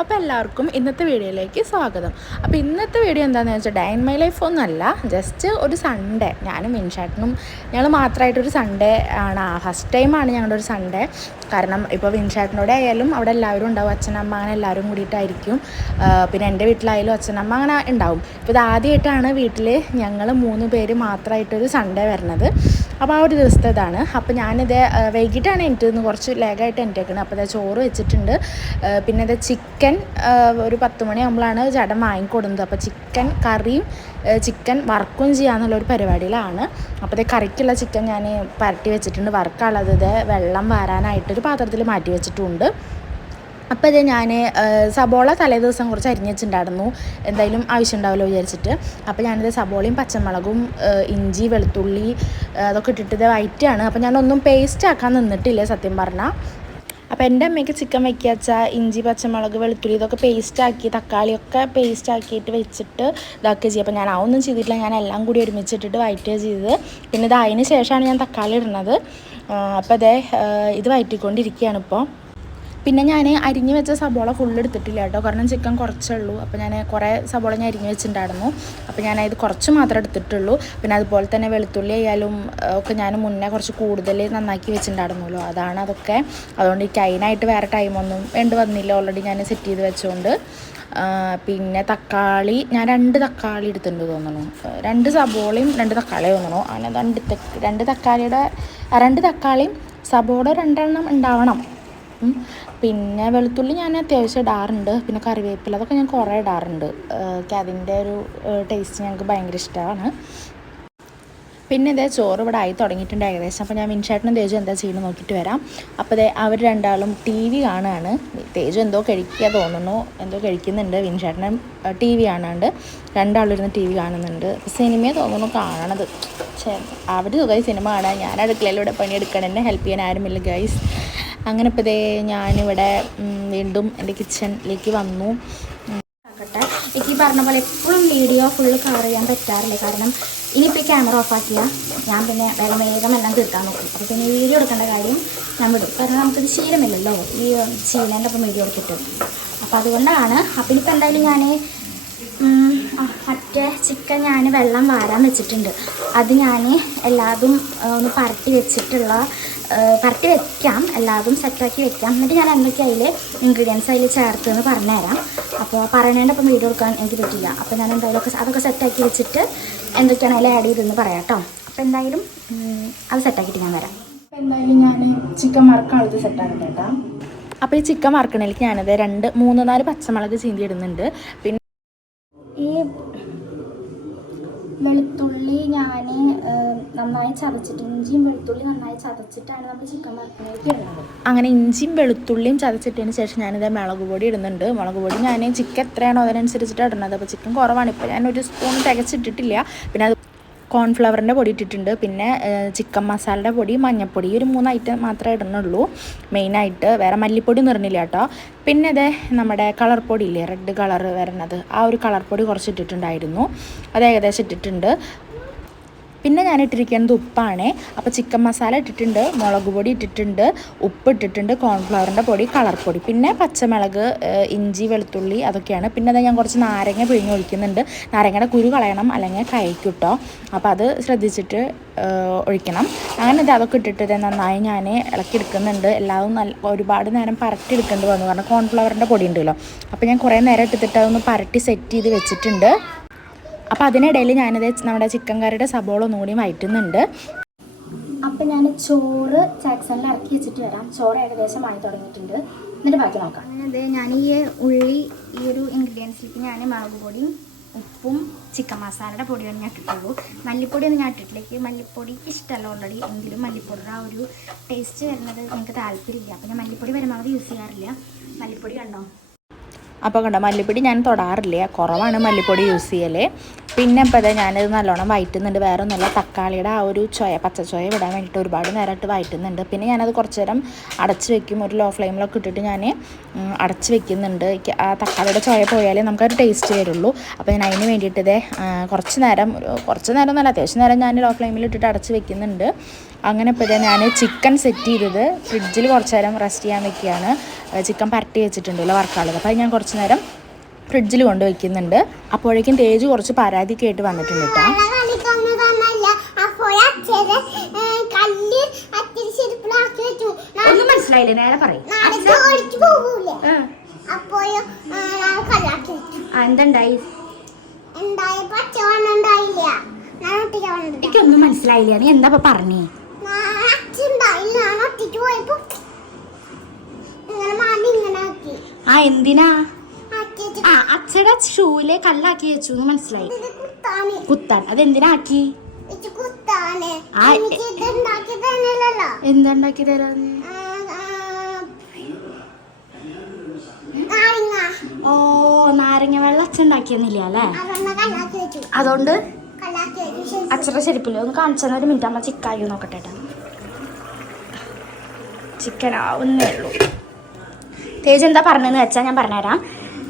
അപ്പോൾ എല്ലാവർക്കും ഇന്നത്തെ വീഡിയോയിലേക്ക് സ്വാഗതം. അപ്പോൾ ഇന്നത്തെ വീഡിയോ എന്താണെന്ന് വെച്ചാൽ ഡൈൻ മൈ ലൈഫ് ഒന്നല്ല ജസ്റ്റ് ഒരു സൺഡേ ഞാനും വിൻഷാട്ടിനും ഞങ്ങൾ മാത്രമായിട്ടൊരു സൺഡേ ആണ്. ഫസ്റ്റ് ടൈമാണ് ഞങ്ങളുടെ ഒരു സൺഡേ കാരണം ഇപ്പോൾ വിൻഷാട്ടനോടെ ആയാലും അവിടെ എല്ലാവരും ഉണ്ടാവും. അച്ഛനമ്മ അങ്ങനെ എല്ലാവരും കൂടിയിട്ടായിരിക്കും. പിന്നെ എന്റെ വീട്ടിലായാലും അച്ഛനമ്മ അങ്ങനെ ഉണ്ടാവും. ഇപ്പോൾ ഇത് ആദ്യമായിട്ടാണ് വീട്ടിൽ ഞങ്ങൾ മൂന്ന് പേര് മാത്രമായിട്ടൊരു സൺഡേ വരുന്നത് അപ്പോൾ ആ ഒരു ദിവസത്തെ ഇതാണ് അപ്പോൾ ഞാനിത് വൈകിട്ടാണ് എനിക്ക് ഇന്ന് കുറച്ച് ലേഗായിട്ട് എന്റെക്കുന്നത് അപ്പോൾ ഇതാ ചോറ് വെച്ചിട്ടുണ്ട്. പിന്നെ ഇത് ചിക്കൻ ഒരു പത്ത് മണിയാകുമ്പോഴാണ് ചേട്ടൻ വാങ്ങിക്കൊടുന്നത്. അപ്പോൾ ചിക്കൻ കറിയും ചിക്കൻ വർക്കും ചെയ്യാന്നുള്ള ഒരു പരിപാടിയിലാണ്. അപ്പോൾ ഇത് കറിക്കുള്ള ചിക്കൻ ഞാൻ പരട്ടി വെച്ചിട്ടുണ്ട്. വറുക്കാനുള്ളത് ഇത് വെള്ളം വാരാനായിട്ടൊരു പാത്രത്തിൽ മാറ്റി വെച്ചിട്ടുണ്ട് അപ്പോൾ ഇത് ഞാൻ സബോള തലേ ദിവസം കുറച്ച് അരിഞ്ഞിട്ടുണ്ടായിരുന്നു എന്തായാലും ആവശ്യം ഉണ്ടാവുമല്ലോ വിചാരിച്ചിട്ട്. അപ്പോൾ ഞാനിത് സബോളയും പച്ചമുളകും ഇഞ്ചി വെളുത്തുള്ളി അതൊക്കെ ഇട്ടിട്ട് ഇത് വൈറ്റാണ് അപ്പോൾ ഞാനൊന്നും പേസ്റ്റ് ആക്കാൻ നിന്നിട്ടില്ല സത്യം പറഞ്ഞാൽ അപ്പോൾ എന്റെ അമ്മയ്ക്ക് ചിക്കൻ വയ്ക്കുക വെച്ചാൽ ഇഞ്ചി പച്ചമുളക് വെളുത്തുള്ളി ഇതൊക്കെ പേസ്റ്റാക്കി തക്കാളിയൊക്കെ പേസ്റ്റ് ആക്കിയിട്ട് വെച്ചിട്ട് ഇതാക്കുക ചെയ്യുക അപ്പോൾ ഞാൻ അതൊന്നും ചെയ്തിട്ടില്ല. ഞാൻ എല്ലാം കൂടി ഒരുമിച്ചിട്ടിട്ട് വയറ്റുക ചെയ്തത്. പിന്നെ ഇത് അതിന് ശേഷമാണ് ഞാൻ തക്കാളി ഇടുന്നത്. അപ്പോൾ അതേ ഇത് വയറ്റിക്കൊണ്ടിരിക്കുകയാണ് ഇപ്പോൾ പിന്നെ ഞാൻ അരിഞ്ഞു വെച്ച സബോള ഫുൾ എടുത്തിട്ടില്ല കേട്ടോ. കാരണം ചിക്കൻ കുറച്ചേ ഉള്ളൂ. അപ്പോൾ ഞാൻ കുറേ സബോള ഞാൻ അരിഞ്ഞു വെച്ചിട്ടുണ്ടായിരുന്നു. അപ്പോൾ ഞാനത് കുറച്ച് മാത്രമേ എടുത്തിട്ടുള്ളൂ. പിന്നെ അതുപോലെ തന്നെ വെളുത്തുള്ളി ആയാലും ഒക്കെ ഞാൻ മുന്നേ കുറച്ച് കൂടുതൽ നന്നാക്കി വെച്ചിട്ടുണ്ടായിരുന്നല്ലോ. അതാണ് അതൊക്കെ. അതുകൊണ്ട് എനിക്ക് അതിനായിട്ട് വേറെ ടൈമൊന്നും വേണ്ടി വന്നില്ല. ഓൾറെഡി ഞാൻ സെറ്റ് ചെയ്ത് വെച്ചുകൊണ്ട് പിന്നെ തക്കാളി ഞാൻ രണ്ട് തക്കാളി എടുത്തിട്ടുണ്ട് തോന്നുന്നു. രണ്ട് സബോളയും രണ്ട് തക്കാളി തോന്നണു അങ്ങനെ രണ്ട് രണ്ട് തക്കാളിയുടെ രണ്ട് തക്കാളിയും സബോള രണ്ടെണ്ണം ഉണ്ടാവണം. പിന്നെ വെളുത്തുള്ളി ഞാൻ അത്യാവശ്യം ഇടാറുണ്ട്. പിന്നെ കറിവേപ്പില അതൊക്കെ ഞാൻ കുറേ ഇടാറുണ്ട്. അതിന്റെ ഒരു ടേസ്റ്റ് ഞങ്ങൾക്ക് ഭയങ്കര ഇഷ്ടമാണ് പിന്നെ ഇതേ ചോറ് ഇവിടെ ആയി തുടങ്ങിയിട്ടുണ്ട് ഏകദേശം. അപ്പോൾ ഞാൻ മിൻഷേട്ടനും തേജു എന്താ ചെയ്യുന്നത് നോക്കിയിട്ട് വരാം. അപ്പോൾ ഇതേ അവർ രണ്ടാളും ടി വി കാണുകയാണ് തേജു എന്തോ കഴിക്കുക തോന്നുന്നു. എന്തോ കഴിക്കുന്നുണ്ട് വിൻഷാട്ടിനും ടി വി കാണാണ്ട്. രണ്ടാളും ഇരുന്ന് ടി വി കാണുന്നുണ്ട്. സിനിമയെ തോന്നുന്നു കാണണത്. അവർ സുഖമായി സിനിമ കാണാൻ. ഞാൻ അടുക്കളയിലൂടെ പണിയെടുക്കണം എന്നെ ഹെൽപ്പ് ചെയ്യാൻ ആരുമില്ല ഗൈസ് അങ്ങനെ ഇപ്പോൾ ഇതേ ഞാനിവിടെ വീണ്ടും എന്റെ കിച്ചണിലേക്ക് വന്നു. ആക്കട്ടെ എനിക്ക് പറഞ്ഞ പോലെ എപ്പോഴും വീഡിയോ ഫുള്ള് കവർ ചെയ്യാൻ പറ്റാറില്ല? കാരണം ഇനിയിപ്പോൾ ഈ ക്യാമറ ഓഫാക്കിയ ഞാൻ പിന്നെ വേഗം വേഗം എല്ലാം തീർക്കാൻ നോക്കും. അപ്പോൾ പിന്നെ വീഡിയോ എടുക്കേണ്ട കാര്യം ഞാൻ വിടും. കാരണം നമുക്കിത് ശീലമില്ലല്ലോ. ഈ ശീലേന്റെ ഒപ്പം വീഡിയോ എടുത്തിട്ട്. അപ്പോൾ അതുകൊണ്ടാണ്. അപ്പം ഇനിയിപ്പോൾ എന്തായാലും ഞാൻ മറ്റേ ചിക്കൻ ഞാൻ വെള്ളം വാരാൻ വെച്ചിട്ടുണ്ട്. അത് ഞാൻ എല്ലാതും ഒന്ന് പരട്ടി വെച്ചിട്ടുള്ള പരട്ടി വെക്കാം. എല്ലാതും സെറ്റാക്കി വെക്കാം. എന്നിട്ട് ഞാൻ എന്തൊക്കെ അതിൽ ഇൻഗ്രീഡിയൻസ് അതിൽ ചേർത്ത് എന്ന് പറഞ്ഞുതരാം അപ്പോൾ പറയണേന്റെ അപ്പം വീഡിയോ എടുക്കാൻ എനിക്ക് പറ്റില്ല. അപ്പോൾ ഞാൻ എന്തായാലും ഒക്കെ അതൊക്കെ സെറ്റാക്കി വെച്ചിട്ട് എന്തൊക്കെയാണ് അതിൽ ആഡ് ചെയ്തെന്ന് പറയാം കേട്ടോ അപ്പോൾ എന്തായാലും അത് സെറ്റാക്കിയിട്ട് ഞാൻ വരാം. അപ്പോൾ എന്തായാലും ഞാൻ ചിക്കൻ മറക്കാളത്ത് സെറ്റാക്കട്ടെ കേട്ടോ അപ്പോൾ ഈ ചിക്കൻ മറക്കണേക്ക് ഞാനത് രണ്ട് മൂന്ന് നാല് പച്ചമുളക് ചീന്തി ഇടുന്നുണ്ട്. പിന്നെ ഈ വെളുത്തുള്ളി ഞാൻ നന്നായി ചതച്ചിട്ട് ഇഞ്ചിയും വെളുത്തുള്ളി നന്നായി ചതച്ചിട്ടാണ് നമ്മൾ ചിക്കൻ ഇടുന്നത്. അങ്ങനെ ഇഞ്ചിയും വെളുത്തുള്ളിയും ചതച്ചിട്ടതിന് ശേഷം ഞാനിത് മുളക് പൊടി ഇടുന്നുണ്ട്. മുളക് പൊടി ഞാൻ ചിക്കൻ എത്രയാണോ അതിനനുസരിച്ചിട്ടാണ് ഇടുന്നത്. അപ്പോൾ ചിക്കൻ കുറവാണ്. ഇപ്പോൾ ഞാൻ ഒരു സ്പൂൺ തികച്ചിട്ടിട്ടില്ല. പിന്നെ അത് കോൺഫ്ലവറിന്റെ പൊടി ഇട്ടിട്ടുണ്ട്. പിന്നെ ചിക്കൻ മസാലയുടെ പൊടി മഞ്ഞൾപ്പൊടി ഒരു മൂന്ന് ഐറ്റം മാത്രമേ ഇടുന്നുള്ളൂ. മെയിനായിട്ട് വേറെ മല്ലിപ്പൊടി നിറഞ്ഞില്ല കേട്ടോ. പിന്നെ അതെ നമ്മുടെ കളർ പൊടി ഇല്ലേ റെഡ് കളർ വരുന്നത്. ആ ഒരു കളർ പൊടി കുറച്ച് ഇട്ടിട്ടുണ്ടായിരുന്നു. അത് ഏകദേശം ഇട്ടിട്ടുണ്ട്. പിന്നെ ഞാൻ ഇട്ടിരിക്കുന്നത് ഉപ്പാണ്. അപ്പോൾ ചിക്കൻ മസാല ഇട്ടിട്ടുണ്ട് മുളക് പൊടി ഇട്ടിട്ടുണ്ട് ഉപ്പ് ഇട്ടിട്ടുണ്ട് കോൺഫ്ലവറിന്റെ പൊടി കളർ പൊടി. പിന്നെ പച്ചമുളക് ഇഞ്ചി വെളുത്തുള്ളി അതൊക്കെയാണ്. പിന്നെ അത് ഞാൻ കുറച്ച് നാരങ്ങ പിഴിഞ്ഞ് ഒഴിക്കുന്നുണ്ട്. നാരങ്ങയുടെ കുരു കളയണം അല്ലെങ്കിൽ കഴിക്കും അപ്പോൾ അത് ശ്രദ്ധിച്ചിട്ട് ഒഴിക്കണം. അങ്ങനെ ഇത് അതൊക്കെ ഇട്ടിട്ട് നന്നായി ഞാൻ ഇളക്കി എടുക്കുന്നുണ്ട് എല്ലാതും നല്ല ഒരുപാട് നേരം പരട്ടി എടുക്കേണ്ടി വന്നു. കാരണം കോൺഫ്ലവറിന്റെ പൊടി ഉണ്ടല്ലോ. അപ്പോൾ ഞാൻ കുറേ നേരം ഇട്ടിട്ട് അതൊന്ന് പരട്ടി സെറ്റ് ചെയ്ത് വെച്ചിട്ടുണ്ട്. അപ്പോൾ അതിനിടയിൽ ഞാനത് നമ്മുടെ ചിക്കൻ കറിയുടെ സബോള ഒന്നുകൂടി വയറ്റുന്നുണ്ട്. അപ്പം ഞാൻ ചോറ് ചാക്സണിൽ ഇറക്കി വെച്ചിട്ട് വരാം. ചോറ് ഏകദേശം ആയി തുടങ്ങിയിട്ടുണ്ട്. എന്നിട്ട് ബാക്കി നോക്കാം. അതെ ഞാൻ ഈ ഉള്ളി ഈ ഒരു ഇൻഗ്രീഡിയൻസിലേക്ക് ഞാൻ മുളക് പൊടിയും ഉപ്പും ചിക്കൻ മസാലയുടെ പൊടിയാണ് ഞാൻ ഇട്ടിട്ടുള്ളൂ. മല്ലിപ്പൊടിയൊന്നും ഞാൻ ഇട്ടിട്ടില്ല. മല്ലിപ്പൊടിക്ക് ഇഷ്ടമല്ല ഓൾറെഡി എങ്കിലും മല്ലിപ്പൊടിയുടെ ആ ഒരു ടേസ്റ്റ് വരുന്നത് എനിക്ക് താല്പര്യമില്ല. അപ്പം ഞാൻ മല്ലിപ്പൊടി പരമാവധി യൂസ് ചെയ്യാറില്ല. മല്ലിപ്പൊടി കണ്ടോ? അപ്പോൾ കണ്ടോ മല്ലിപ്പൊടി ഞാൻ തൊടാറില്ല? കുറവാണ് മല്ലിപ്പൊടി യൂസ് ചെയ്യൽ പിന്നെ ഇപ്പോൾ ഇതാ ഞാനിത് നല്ലോണം വയറ്റുന്നുണ്ട്. വേറെ ഒന്നുമില്ല തക്കാളിയുടെ ആ ഒരു ചൊയ പച്ചച്ചൊയ വിടാൻ വേണ്ടിയിട്ട് ഒരുപാട് നേരമായിട്ട് വയറ്റുന്നുണ്ട്. പിന്നെ ഞാനത് കുറച്ച് നേരം അടച്ച് വെക്കും. ഒരു ലോ ഫ്ലെയിമിലൊക്കെ ഇട്ടിട്ട് ഞാൻ അടച്ച് വെക്കുന്നുണ്ട്. ആ തക്കാളിയുടെ ചൊയ പോയാലേ നമുക്കൊരു ടേസ്റ്റ് വരുള്ളൂ. അപ്പോൾ ഞാൻ അതിന് വേണ്ടിയിട്ട് ഇതേ കുറച്ച് നേരം കുറച്ച് നേരം എന്നല്ല അത്യാവശ്യം നേരം ഞാൻ ലോ ഫ്ലെയിമിൽ ഇട്ടിട്ട് അടച്ച് വെക്കുന്നുണ്ട്. അങ്ങനെ ഇപ്പോൾ ഇതാ ഞാൻ ചിക്കൻ സെറ്റ് ചെയ്തത്. ഫ്രിഡ്ജിൽ കുറച്ച് നേരം റെസ്റ്റ് ചെയ്യാൻ വെക്കുകയാണ്. ചിക്കൻ പരട്ടി വെച്ചിട്ടുണ്ടല്ലോ വർക്കാളത് അപ്പോൾ അത് ഞാൻ കുറച്ച് നേരം ഫ്രിഡ്ജിൽ കൊണ്ട് വെക്കുന്നുണ്ട് അപ്പോഴേക്കും തേജ് കുറച്ച് പരാതിയൊക്കെ ആയിട്ട് വന്നിട്ടുണ്ട് കേട്ടോ. ഒന്നും മനസ്സിലായില്ലേ? നേരെ പറയും. എന്തുണ്ടായി? എനിക്കൊന്നും മനസ്സിലായില്ല. നീ എന്താ പറഞ്ഞേ? ആ എന്തിനാ? ആ അച്ഛടെ ഷൂവിലെ കല്ലാക്കി വെച്ചു എന്ന് മനസ്സിലായി. കുത്താൻ. അതെന്തിനാ ആക്കി ഇത് കുത്താണ് എനിക്ക് ഇത് ഉണ്ടാക്കി തന്നില്ലല്ലോ എന്താ ഉണ്ടാക്കി തരാന്ന് ഓ നാരങ്ങ വെള്ളം അച്ഛൻ ഉണ്ടാക്കിയെന്നില്ല അല്ലേ? അതുകൊണ്ട്. അച്ഛന്റെ ചെരുപ്പില്ല ഒന്ന് കാണിച്ചാൽ ഒരു മിനിറ്റ് അമ്മ ചിക്കായി നോക്കട്ടെ ചിക്കൻ ആവുന്നേ ഉള്ളൂ. തേജ് എന്താ പറഞ്ഞതെന്ന് വെച്ചാൽ ഞാൻ പറഞ്ഞുതരാം.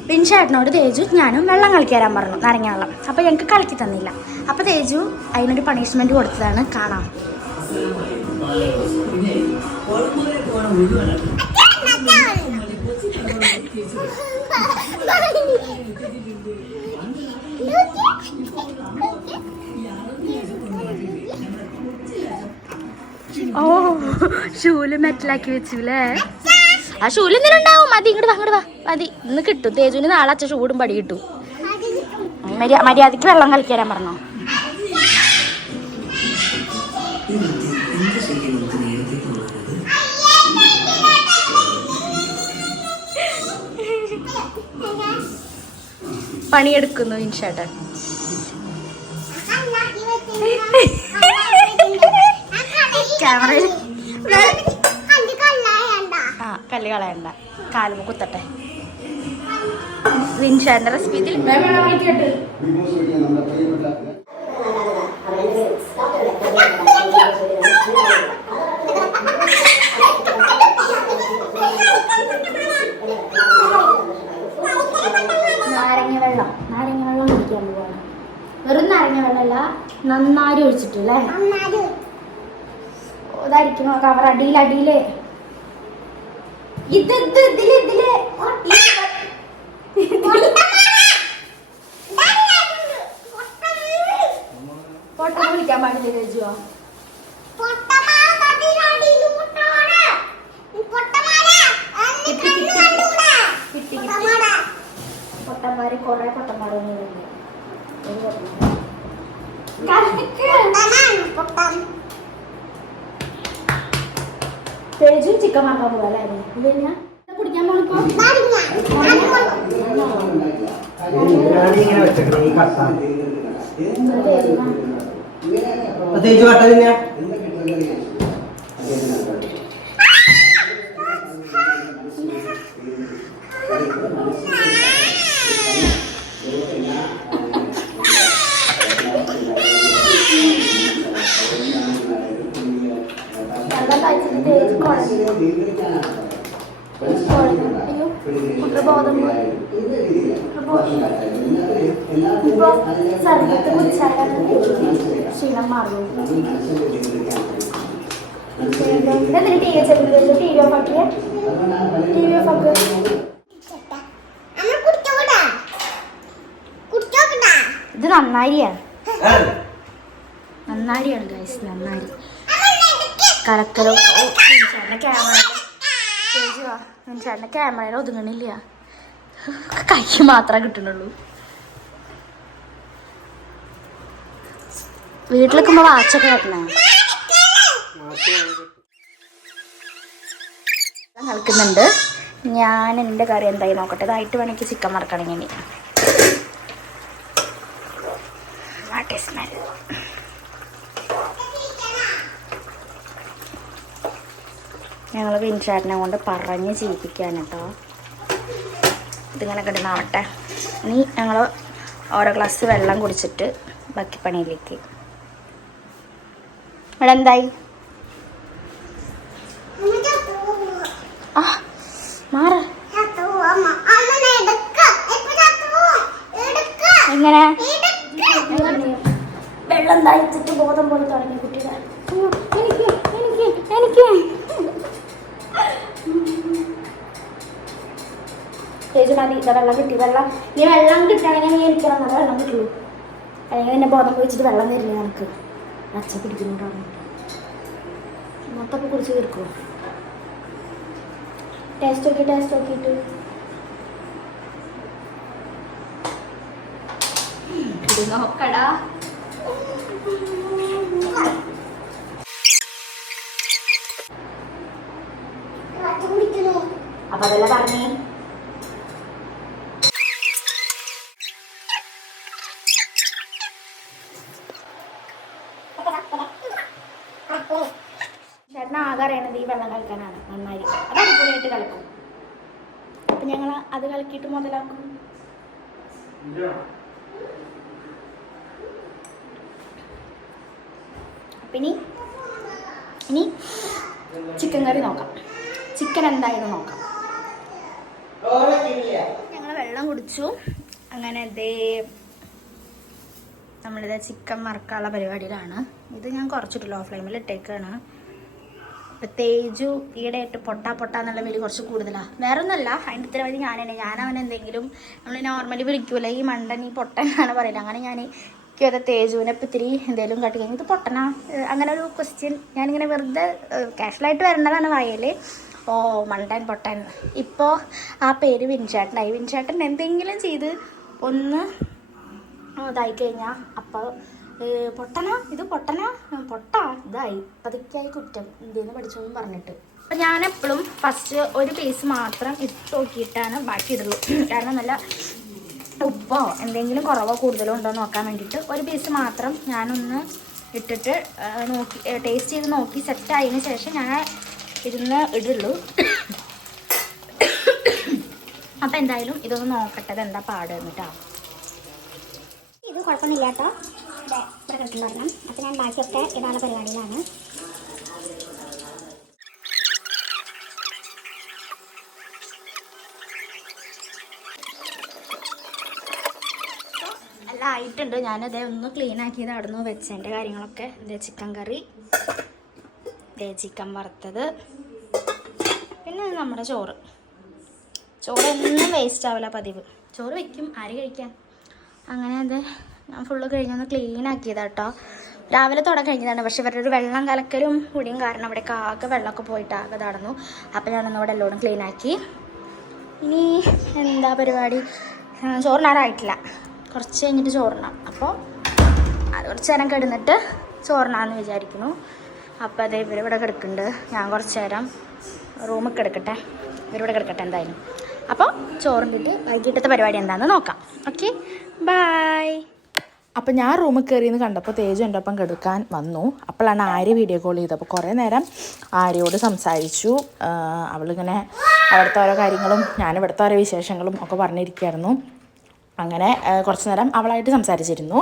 ബിൻഷേട്ടനോട് തേജു ഞാനും വെള്ളം കളിക്ക് തരാൻ പറഞ്ഞു നാരങ്ങ വെള്ളം. അപ്പോൾ ഞങ്ങൾക്ക് കളിക്കി തന്നില്ല. അപ്പോൾ തേജു അതിനൊരു പണിഷ്മെന്റ് കൊടുത്തതാണ് കാണാം. ഓ ഷൂൽ മെറ്റലാക്കി വെച്ചുല്ലേ? ആ ഷൂൽ എന്തെങ്കിലും ഉണ്ടാവും മതി ഇങ്ങോട്ട് വാ ഇങ്ങോട്ട് വാ. മതി. ഇന്ന് കിട്ടും. തേജുവിന് നാളെ അച്ഛൻ ഷൂടും പടി കിട്ടും. മര്യാദയ്ക്ക് വെള്ളം കളിക്കാൻ പറഞ്ഞോ. പണിയെടുക്കുന്നു ഇൻഷാട്ട ക്യാമറയിൽ കല്ല് കളയണ്ട. കാലുമ കുത്തട്ടെ. റിൻഷാന്റെ റെസിപ്പി ഇതിൽ നാരങ്ങ വെള്ളം. നാരങ്ങ വെള്ളം കുടിക്കാൻ പോവാണ്. വെറും നാരങ്ങ വെള്ളമല്ല നന്നാരി ഒഴിച്ചിട്ടില്ലേ അതായിരിക്കും ഇതായിരിക്കും കവർ അടിയിൽ അടിയിൽ ഇത് ഇത് ഇതിൽ. ഇതിൽ പൊട്ടം വിളിക്കാൻ പാടില്ല ചോദിച്ചോ പൊട്ടമാല തട്ടിയിലടിയിൽ പൊട്ടമാല. പൊട്ടമാല. അന്ന് തേജു ചിക്കൻ വാങ്ങാൻ അല്ലേ? ഇത് കഴിഞ്ഞാ കുടിക്കാൻ പോണിപ്പോ തേജ് കട്ട തന്നെയാ വെള്ളം കഴിച്ചിട്ട് തേജ് കുഴഞ്ഞു കുഴഞ്ഞു അയ്യോ കുട്ടിയുടെ ബോധം പോയി ഇപ്പൊ സർവത്ത് കുടിച്ചാലാണ് ക്ഷീണം മാറും എന്തിനാ ടി വി ചെല്ലുന്നത് ടി വി. കുടിച്ചോക്കടാ. ഇത് നന്നാരിയാ. നന്നാരിയാണ് ഗൈസ് നന്നാരി. കലക്കലും ചേട്ടന്റെ ക്യാമറ ചേട്ടന്റെ ക്യാമറയിൽ ഒതുങ്ങണില്ല. കൈ മാത്രമേ കിട്ടണുള്ളൂ. വീട്ടിലേക്കുമ്പോ വാച്ചൊക്കെ കെട്ടണേ കളിക്കുന്നുണ്ട് ഞാൻ എന്റെ കറി എന്തായി നോക്കട്ടെ. ഇതായിട്ട് വേണമെങ്കിൽ ചിക്കൻ വാട്ട് സ്മെൽ ഞങ്ങൾ പിൻചാറ്റിനെ കൊണ്ട് പറഞ്ഞ് ചെയ്യിപ്പിക്കാൻ കേട്ടോ. ഇതിങ്ങനെ കിടന്നാവട്ടെ. ഇനി ഞങ്ങൾ ഓരോ ഗ്ലാസ് വെള്ളം കുടിച്ചിട്ട് ബാക്കി പണിയിലേക്ക്. ഇവിടെ എന്തായി അമ്മ ചത്തു പോവുക. ആ മാറ ചത്തു പോവുക അമ്മ. അമ്മ എടുക്ക. ഇപ്പൊ ചത്തു പോവും. എടുക്ക. എങ്ങനെ. വെള്ളം തയ്ച്ചിട്ട് ബോധം പോലെ തുടങ്ങി കുട്ടികൾ എനിക്ക് എനിക്ക് എനിക്ക് മതി ഇതാ വെള്ളം കിട്ടി വെള്ളം നീ വെള്ളം കിട്ടണമെങ്കിൽ നീ എനിക്ക് വന്നത് വെള്ളം കിട്ടുള്ളൂ അല്ലെങ്കിൽ എന്നെ ബോധം കുഴിച്ചിട്ട് വെള്ളം തരില്ല നമുക്ക് അച്ഛ പിടിക്കുന്നുണ്ടാവും മൊത്തം കുടിച്ച് തീർക്കുമോ ടേസ്റ്റ് നോക്കി ടേസ്റ്റ് നോക്കിയിട്ട്. നോക്കടാ. അപ്പൊ അതെല്ലാം പറഞ്ഞേ ചേട്ടൻ ആകെ അറിയണത് ഈ വെള്ളം കളിക്കാനാണ് നന്നായിരിക്കും അത് അടിപൊളിയായിട്ട് കളിക്കും അപ്പൊ കളിക്കിയിട്ട് മുതലാക്കും. പിന്നെ ഇനി ഇനി ചിക്കൻ കറി നോക്കാം. ചിക്കൻ എന്തായാലും നോക്കാം. ഞങ്ങൾ വെള്ളം കുടിച്ചു. അങ്ങനെ ദേ നമ്മളിത് ചിക്കൻ മറക്കാനുള്ള പരിപാടിയിലാണ്. ഇത് ഞാൻ കുറച്ചിട്ടുള്ളൂ ഓഫ് ലൈമിൽ ഇട്ടേക്കാണ്. ഇപ്പം തേജു ഇട്ട് പൊട്ടാ പൊട്ടാ എന്നുള്ള വിളി കുറച്ച് കൂടുതലാണ് വേറെ ഒന്നല്ല അതിന്റെ ഉത്തരവാദി തന്നെ ഞാൻ അവൻ എന്തെങ്കിലും നമ്മൾ നോർമലി വിളിക്കൂല? ഈ മണ്ടൻ ഈ പൊട്ടൻ എന്നാണ് പറയുന്നത് അങ്ങനെ ഞാൻ എനിക്കത് തേജുവിനെ ഇപ്പം ഇത്തിരി എന്തെങ്കിലും കാട്ടി കഴിഞ്ഞാൽ ഇത് പൊട്ടനാ? അങ്ങനെ ഒരു ക്വസ്റ്റ്യൻ ഞാനിങ്ങനെ വെറുതെ കാഷ്വലായിട്ട് വരേണ്ടതാണ് വായൽ ഓ മണ്ടൻ പൊട്ടൻ. ഇപ്പോൾ ആ പേര് വിൻചേട്ടനായി. വിൻചേട്ടൻ എന്തെങ്കിലും ചെയ്ത് ഒന്ന് ഇതായി കഴിഞ്ഞാൽ അപ്പോൾ പൊട്ടന? ഇത് പൊട്ടന? പൊട്ട. ഇതായി. പതുക്കെയായി കുറ്റം. ഇന്ത്യയിൽ പഠിച്ചോന്നും പറഞ്ഞിട്ട്. അപ്പം ഞാൻ എപ്പോഴും ഫസ്റ്റ് ഒരു പീസ് മാത്രം ഇട്ട് നോക്കിയിട്ടാണ് ബാക്കി ഇടുള്ളൂ കാരണം നല്ല ഉപ്പോ എന്തെങ്കിലും കുറവോ കൂടുതലോ ഉണ്ടോ നോക്കാൻ വേണ്ടിയിട്ട് ഒരു പീസ് മാത്രം ഞാനൊന്ന് ഇട്ടിട്ട് നോക്കി ടേസ്റ്റ് ചെയ്ത് നോക്കി സെറ്റ് ആയതിനു ശേഷം ഞാൻ ഇരുന്ന് ഇടുള്ളൂ. അപ്പം എന്തായാലും ഇതൊന്ന് നോക്കട്ടെ. എന്താ പാടുന്നിട്ടാ ഇത് കുഴപ്പമൊന്നുമില്ല ഇവിടെ ഇവിടെ കിട്ടുന്നുണ്ടായിരുന്നു അപ്പം ഞാൻ ബാക്കിയൊക്കെ ഇടാനുള്ള പരിപാടിയിലാണ്. എല്ലാം ആയിട്ടുണ്ട്. ഞാനതേ ഒന്ന് ക്ലീൻ ആക്കിയത് അവിടെ നിന്ന് വെച്ചതിന്റെ കാര്യങ്ങളൊക്കെ. ഇതേ ചിക്കൻ കറി ഇതേ ചിക്കൻ വറുത്തത് പിന്നെ നമ്മുടെ ചോറ്. ചോറ് എന്നും വേസ്റ്റ് ആവില്ല പതിവ്. ചോറ് വെക്കും. ആര് കഴിക്കാം അങ്ങനെ അത് ഞാൻ ഫുള്ള് കഴിഞ്ഞൊന്ന് ക്ലീൻ ആക്കിയതാ കേട്ടോ രാവിലെ തുടങ്ങി കഴിഞ്ഞതാണ്. പക്ഷെ ഇവരുടെ ഒരു വെള്ളം കലക്കലും കുടിയും കാരണം അവിടെ ആകെ വെള്ളമൊക്കെ പോയിട്ട് ആകെ നടന്നു അപ്പോൾ ഞാനൊന്ന് ഇവിടെ എല്ലോടും ക്ലീൻ ആക്കി. ഇനി എന്താ പരിപാടി? ചോറിനാറായിട്ടില്ല. കുറച്ച് കഴിഞ്ഞിട്ട് ചോറിനാം. അപ്പോൾ അത് കുറച്ച് നേരം കിടന്നിട്ട് ചോറിനാന്ന് വിചാരിക്കുന്നു. അപ്പോൾ അതേ ഇവരിവിടെ കിടക്കുന്നുണ്ട്. ഞാൻ കുറച്ച് നേരം റൂമിൽ കിടക്കട്ടെ. ഇവരിവിടെ കിടക്കട്ടെ എന്തായാലും. അപ്പോൾ ചോറിന്റെ വൈകിട്ടത്തെ പരിപാടി എന്താണെന്ന് നോക്കാം. ഓക്കെ ബായ് അപ്പം ഞാൻ റൂമിൽ കയറിയെന്ന് കണ്ടപ്പോൾ തേജു എന്റെ ഒപ്പം കെടുക്കാൻ വന്നു. അപ്പോഴാണ് ആര്യ വീഡിയോ കോൾ ചെയ്തത്. അപ്പോൾ കുറേ നേരം ആര്യയോട് സംസാരിച്ചു. അവളിങ്ങനെ അവിടുത്തെ ഓരോ കാര്യങ്ങളും ഞാൻ ഇവിടുത്തെ ഓരോ വിശേഷങ്ങളും ഒക്കെ പറഞ്ഞിരിക്കുകയായിരുന്നു. അങ്ങനെ കുറച്ച് നേരം അവളായിട്ട് സംസാരിച്ചിരുന്നു.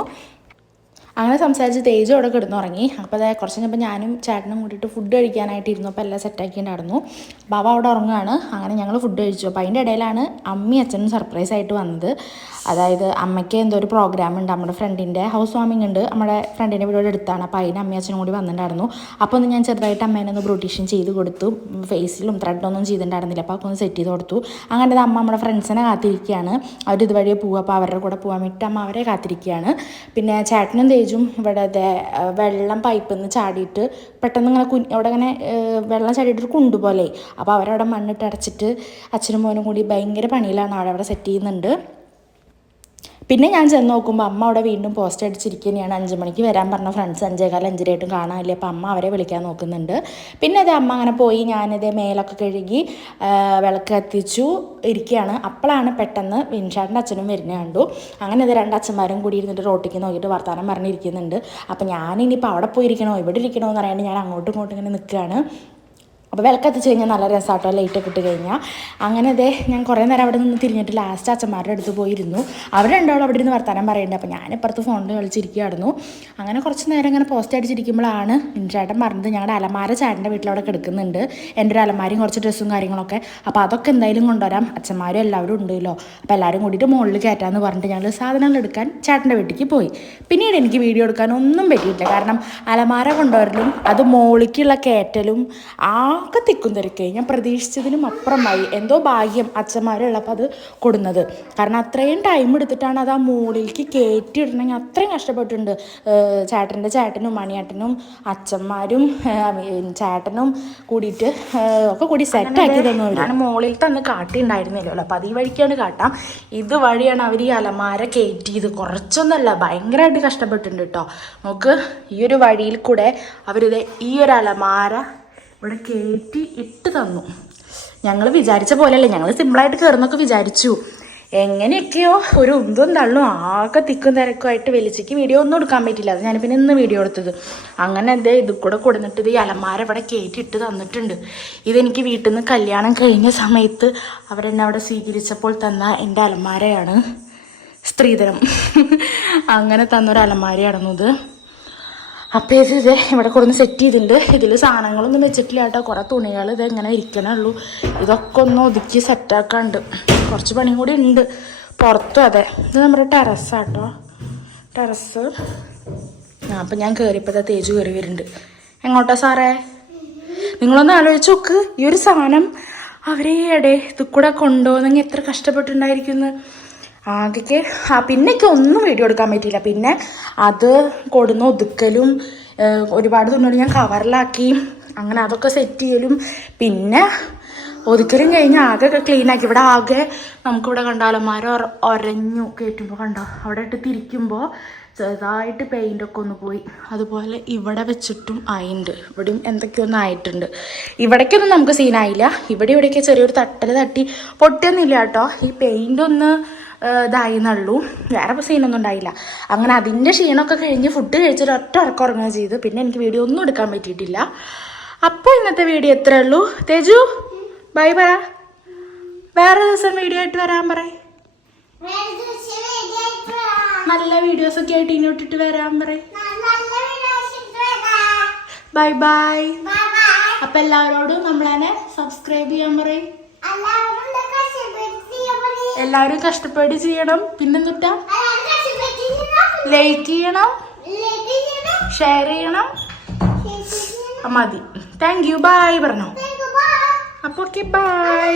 അങ്ങനെ സംസാരിച്ച് തേജ് അവിടെ കിടന്നുറങ്ങി. അപ്പോൾ അതായത് കുറച്ച് കഴിഞ്ഞപ്പോൾ ഞാനും ചേട്ടനും കൂടിയിട്ട് ഫുഡ് കഴിക്കാനായിട്ട് ഇരുന്നു അപ്പോൾ എല്ലാം സെറ്റാക്കിയിട്ടുണ്ടായിരുന്നു ബാബ അവിടെ ഉറങ്ങുകയാണ് അങ്ങനെ ഞങ്ങൾ ഫുഡ് കഴിച്ചു. അപ്പോൾ അതിന്റെ ഇടയിലാണ് അമ്മയും അച്ഛനും സർപ്രൈസ് ആയിട്ട് വന്നത്. അതായത് അമ്മയ്ക്ക് എന്തോ ഒരു പ്രോഗ്രാം ഉണ്ട്. നമ്മുടെ ഫ്രണ്ടിന്റെ ഹൗസ് വാമിംഗ് ഉണ്ട്. നമ്മുടെ ഫ്രണ്ടിന്റെ വീടോട് അടുത്താണ്. അപ്പോൾ അതിന് അമ്മയും അച്ഛനും കൂടി വന്നിട്ടുണ്ടായിരുന്നു. അപ്പോൾ ഒന്ന് ഞാൻ ചെറുതായിട്ട് അമ്മേനെ ഒന്ന് ബ്യൂട്ടീഷ്യൻ ചെയ്ത് കൊടുത്തു. ഫേസിലും ത്രെഡൊന്നും ചെയ്തിട്ടുണ്ടായിരുന്നില്ല. അപ്പോൾ ഒക്കെ ഒന്ന് സെറ്റ് ചെയ്ത് കൊടുത്തു. അങ്ങനെ അമ്മ നമ്മുടെ ഫ്രണ്ട്സിനെ കാത്തിരിക്കുകയാണ്. അവർ ഇതുവഴിയെ പോവുക അപ്പോൾ അവരുടെ കൂടെ പോകാൻ വേണ്ടിയിട്ട് അമ്മ അവരെ കാത്തിരിക്കുകയാണ്. പിന്നെ ചേട്ടനും ഇവിടെ അതേ വെള്ളം പൈപ്പിൽ നിന്ന് ചാടിയിട്ട് പെട്ടെന്ന് ഇങ്ങനെ കുഞ്ഞ് അവിടെ ഇങ്ങനെ വെള്ളം ചാടിയിട്ട് ഒരു കുണ്ട് പോലെ അപ്പോൾ അവരവിടെ മണ്ണിട്ട് അടച്ചിട്ട് അച്ഛനും മോനും കൂടി ഭയങ്കര പണിയിലാണ്. അവിടെ അവിടെ സെറ്റ് ചെയ്യുന്നുണ്ട്. പിന്നെ ഞാൻ ചെന്ന് നോക്കുമ്പോൾ അമ്മ അവിടെ വീണ്ടും പോസ്റ്റ് അടിച്ചിരിക്കുകയാണ് അഞ്ച് മണിക്ക് വരാൻ പറഞ്ഞ ഫ്രണ്ട്സ് അഞ്ചേകാലം അഞ്ചരയായിട്ടും കാണാനില്ല? അപ്പോൾ അമ്മ അവരെ വിളിക്കാൻ നോക്കുന്നുണ്ട്. പിന്നെ അത് അമ്മ അങ്ങനെ പോയി ഞാനിത് മേലൊക്കെ കഴുകി വിളക്ക് കത്തിച്ചു ഇരിക്കുകയാണ് അപ്പോഴാണ് പെട്ടെന്ന് വിൻഷാടിന്റെ അച്ഛനും വരുന്നത് കണ്ടു. അങ്ങനെ ഇത് രണ്ട് അച്ഛന്മാരും കൂടി ഇരുന്നിട്ട് റോട്ടിക്ക് നോക്കിയിട്ട് വർത്തമാനം പറഞ്ഞിരിക്കുന്നുണ്ട്. അപ്പോൾ ഞാനിനിയിപ്പോൾ അവിടെ പോയിരിക്കണോ? ഇവിടെ ഇരിക്കണോ എന്ന് അറിയാണ്ട് ഞാൻ അങ്ങോട്ടും ഇങ്ങോട്ടും ഇങ്ങനെ നിൽക്കുകയാണ് അപ്പോൾ വിളക്കത്തിച്ച് കഴിഞ്ഞാൽ നല്ല രസമാട്ടോ ലൈറ്റൊക്കെ ഇട്ട് കഴിഞ്ഞാൽ അങ്ങനെ അതെ ഞാൻ കുറേ നേരം അവിടെ നിന്ന് തിരിഞ്ഞിട്ട് ലാസ്റ്റ് അച്ഛന്മാരുടെ അടുത്ത് പോയിരുന്നു. അവർ രണ്ടാളും അവിടെ ഇരുന്ന് വർത്താനം പറയുന്നുണ്ട് അപ്പോൾ ഞാനിപ്പുറത്ത് ഫോണിൽ കളിച്ചിരിക്കുകയായിരുന്നു അങ്ങനെ കുറച്ച് നേരം ഇങ്ങനെ പോസ്റ്റ് അടിച്ചിരിക്കുമ്പോഴാണ് ചേട്ടൻ പറഞ്ഞത് ഞങ്ങളുടെ അലമാര ചേട്ടന്റെ വീട്ടിലവിടെ കിടക്കുന്നുണ്ട്. എന്റെ ഒരു അലമാരയും കുറച്ച് ഡ്രസ്സും കാര്യങ്ങളൊക്കെ. അപ്പോൾ അതൊക്കെ എന്തായാലും കൊണ്ടുവരാം. അച്ഛന്മാരും എല്ലാവരും ഉണ്ടല്ലോ. അപ്പോൾ എല്ലാവരും കൂടിയിട്ട് മുകളിൽ കയറ്റാമെന്ന് പറഞ്ഞിട്ട് ഞങ്ങൾ സാധനങ്ങൾ എടുക്കാൻ ചേട്ടന്റെ വീട്ടിലേക്ക് പോയി. പിന്നീട് എനിക്ക് വീഡിയോ എടുക്കാൻ ഒന്നും പറ്റിയിട്ടില്ല. കാരണം അലമാര കൊണ്ടുവരലും അത് മോളിക്കുള്ള കയറ്റലും ആ ആകെ തിക്കും തിരക്കേ ഞാൻ പ്രതീക്ഷിച്ചതിനും അപ്പുറമായി. എന്തോ ഭാഗ്യം അച്ഛന്മാരുള്ളപ്പോൾ അത് കൊടുന്നത്. കാരണം അത്രയും ടൈം എടുത്തിട്ടാണ് അത് ആ മുകളിലേക്ക് കയറ്റി ഇടണമെങ്കിൽ അത്രയും കഷ്ടപ്പെട്ടിട്ടുണ്ട്. ചേട്ടന്റെ ചേട്ടനും മണിയേട്ടനും അച്ഛന്മാരും ചേട്ടനും കൂടിയിട്ട് ഒക്കെ കൂടി സെറ്റാക്കി തന്നു ഞാൻ മുകളിൽ തന്നെ കാട്ടിയിട്ടുണ്ടായിരുന്നില്ലല്ലോ അപ്പം അത് ഈ വഴിക്കാണ് കാട്ടാം. ഇത് വഴിയാണ് അവർ ഈ അലമാര കയറ്റിയത് കുറച്ചൊന്നുമല്ല ഭയങ്കരമായിട്ട് കഷ്ടപ്പെട്ടിട്ടുണ്ട് കേട്ടോ നമുക്ക് ഈ ഒരു വഴിയിൽ കൂടെ അവരിത് ഈ ഒരു അലമാര ഇവിടെ കയറ്റി ഇട്ട് തന്നു. ഞങ്ങൾ വിചാരിച്ച പോലെയല്ല ഞങ്ങൾ സിമ്പിളായിട്ട് കയറുന്നൊക്കെ വിചാരിച്ചു. എങ്ങനെയൊക്കെയോ ഒരു ഉന്തും തള്ളും ആകെ തിക്കും തിരക്കുമായിട്ട് വലിച്ചയ്ക്ക് വീഡിയോ ഒന്നും എടുക്കാൻ പറ്റില്ല അത് ഞാൻ പിന്നെ ഇന്ന് വീഡിയോ എടുത്തത്. അങ്ങനെ എന്തേ ഇത് കൂടെ കൊടുന്നിട്ട് ഈ അലമാര ഇവിടെ കയറ്റിയിട്ട് തന്നിട്ടുണ്ട്. ഇതെനിക്ക് വീട്ടിൽ നിന്ന് കല്യാണം കഴിഞ്ഞ സമയത്ത് അവരെന്നെ അവിടെ സ്വീകരിച്ചപ്പോൾ തന്ന എന്റെ അലമാരയാണ് സ്ത്രീധനം. അങ്ങനെ തന്നൊരു അലമാരയാണെന്നത്. അപ്പോൾ ഇത് ഇത് ഇവിടെ കൊടുന്ന് സെറ്റ് ചെയ്തിട്ടുണ്ട്. ഇതിൽ സാധനങ്ങളൊന്നും വെച്ചിട്ടില്ല കേട്ടോ. കുറേ തുണികൾ ഇത് എങ്ങനെ ഇരിക്കണുള്ളൂ ഇതൊക്കെ ഒന്ന് ഒതുക്കി സെറ്റാക്കാണ്ട് കുറച്ച് പണിയും കൂടി ഉണ്ട്. പുറത്തും അതെ. ഇത് നമ്മുടെ ടെറസാട്ടോ ടെറസ് ആ അപ്പം ഞാൻ കയറിയപ്പോൾ തേജ് കയറി വരുന്നുണ്ട്. എങ്ങോട്ടാ സാറേ? നിങ്ങളൊന്ന് ആലോചിച്ച് നോക്ക്. ഈ ഒരു സാധനം അവരെ ഇടേ ഇത് കൂടെ കൊണ്ടുപോകുന്നെങ്കിൽ എത്ര കഷ്ടപ്പെട്ടുണ്ടായിരിക്കുന്നു ആകെക്ക് ആ പിന്നെയൊക്കെ ഒന്നും വീഡിയോ എടുക്കാൻ പറ്റിയില്ല. പിന്നെ അത് കൊടുന്ന് ഒതുക്കലും ഒരുപാട് തുണികൾ ഞാൻ കവറിലാക്കി അങ്ങനെ അതൊക്കെ സെറ്റ് ചെയ്യലും. പിന്നെ ഒതുക്കലും കഴിഞ്ഞ് ആകെ ക്ലീൻ ആക്കി. ഇവിടെ ആകെ നമുക്കിവിടെ കണ്ടാലന്മാരെ മരം ഒരഞ്ഞു കയറ്റുമ്പോൾ കണ്ടോ? അവിടെ ഇട്ട് തിരിക്കുമ്പോൾ ചെറുതായിട്ട് പെയിന്റൊക്കെ ഒന്ന് പോയി. അതുപോലെ ഇവിടെ വെച്ചിട്ടും ആയിട്ടുണ്ട് ഇവിടെയും എന്തൊക്കെയൊന്നും ആയിട്ടുണ്ട്. ഇവിടേക്കൊന്നും നമുക്ക് സീനായില്ല ഇവിടെ ഇവിടെയൊക്കെ ചെറിയൊരു തട്ടൽ തട്ടി. പൊട്ടിയൊന്നുമില്ല കേട്ടോ. ഈ പെയിന്റ് ഒന്ന് ഇതായി എന്നുള്ളൂ വേറെ സീനൊന്നും ഉണ്ടായില്ല. അങ്ങനെ അതിന്റെ ക്ഷീണമൊക്കെ കഴിഞ്ഞ് ഫുഡ് കഴിച്ചിട്ട് ഒറ്റ ഉറക്കം ഉറങ്ങുക ചെയ്തു. പിന്നെ എനിക്ക് വീഡിയോ ഒന്നും എടുക്കാൻ പറ്റിയിട്ടില്ല. അപ്പോൾ ഇന്നത്തെ വീഡിയോ എത്രയേ ഉള്ളൂ. തേജു ബൈ പറ. വേറെ ദിവസം വീഡിയോ ആയിട്ട് വരാൻ പറ നല്ല വീഡിയോസ് ഒക്കെ ആയിട്ട് ഇനി ഇട്ടിട്ട് വരാൻ പറ ബൈ ബൈ അപ്പൊ എല്ലാവരോടും നമ്മളെ സബ്സ്ക്രൈബ് ചെയ്യാൻ പറയും. എല്ലാവരും കഷ്ടപ്പെട്ട് ചെയ്യണം. പിന്നെന്തുട്ടാ ലൈക്ക് ചെയ്യണം. ഷെയർ ചെയ്യണം. മതി. താങ്ക് യു ബൈ പറഞ്ഞോ. അപ്പൊ ഓക്കെ ബൈ.